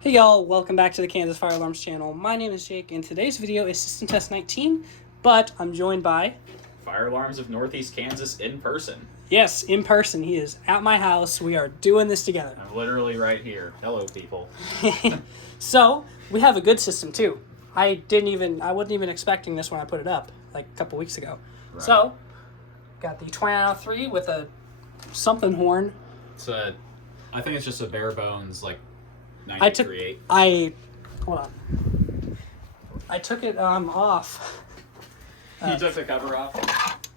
Hey y'all, welcome back to the Kansas Fire Alarms channel. My name is Jake, and today's video is System Test 19, but I'm joined by... Fire Alarms of Northeast Kansas in person. Yes, in person. He is at my house. We are doing this together. I'm literally right here. Hello, people. So, we have a good system too. I wasn't even expecting this when I put it up, like a couple weeks ago. Right. So, got the 2903 with a something horn. I think it's just a bare bones, like, 93.8. Hold on. I took it off. You took the cover off?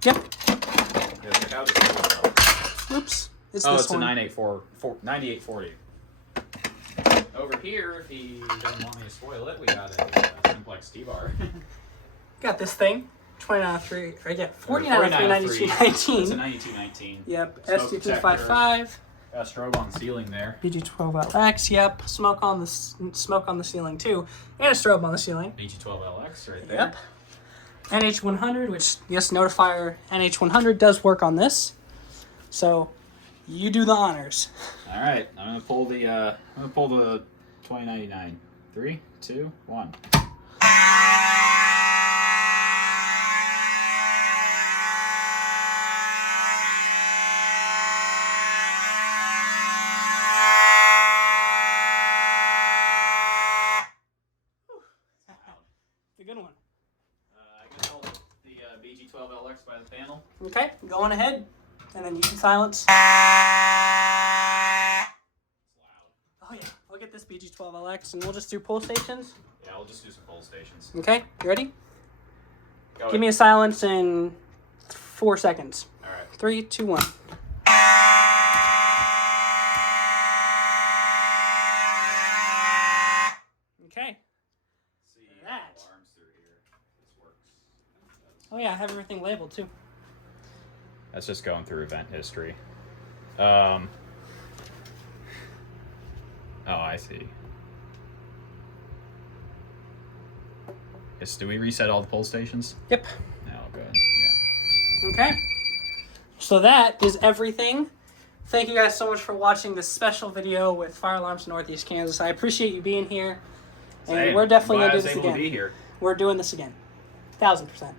Yep. Yeah, the cover. Oops. It's a 9840. Over here, if he doesn't want me to spoil it, we got a simplex T-bar. Got this thing. 2903, or yeah, 4903, 9219. It's a 9219. Yep, SD355. Got a strobe on the ceiling there. BG12LX, yep. Smoke on the ceiling too. And a strobe on the ceiling. BG12LX right there. Yep. NH100, which, yes, Notifier NH100 does work on this. So, you do the honors. All right, I'm gonna pull the 2099. 3, 2, 1. It's a good one. I can hold the BG12LX by the panel. Okay, go on ahead, and then you can silence. Oh yeah, I'll get this BG12LX, and we'll just do pull stations. Yeah, we'll just do some pull stations. Okay, you ready? Go Give me a silence in 4 seconds. All right. 3, 2, 1. Okay. See that. Alarms through here. This works. Oh yeah, I have everything labeled too. That's just going through event history. Oh, I see. Do we reset all the pull stations? Yep. No, good. Yeah. Okay. So that is everything. Thank you guys so much for watching this special video with Fire Alarms Northeast Kansas. I appreciate you being here. And we're definitely going to do this again. To be here. We're doing this again. 1000%.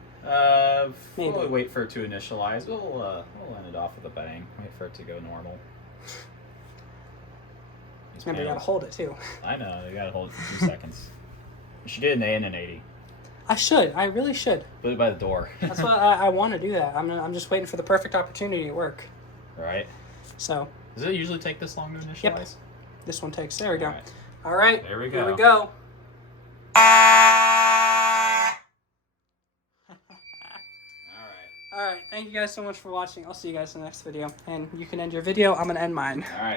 Maybe. We'll wait for it to initialize. We'll end it off with a bang. Wait for it to go normal. Remember, you gotta hold it too. I know, you gotta hold it for 2 seconds. You should get an A and an 80. I should. I really should. Put it by the door. That's what I want to do that. I'm just waiting for the perfect opportunity at work. Right. So. Does it usually take this long to initialize? Yep. This one takes. There we go. Right. All right. There we go. Here we go. All right. Thank you guys so much for watching. I'll see you guys in the next video. And you can end your video. I'm going to end mine. All right.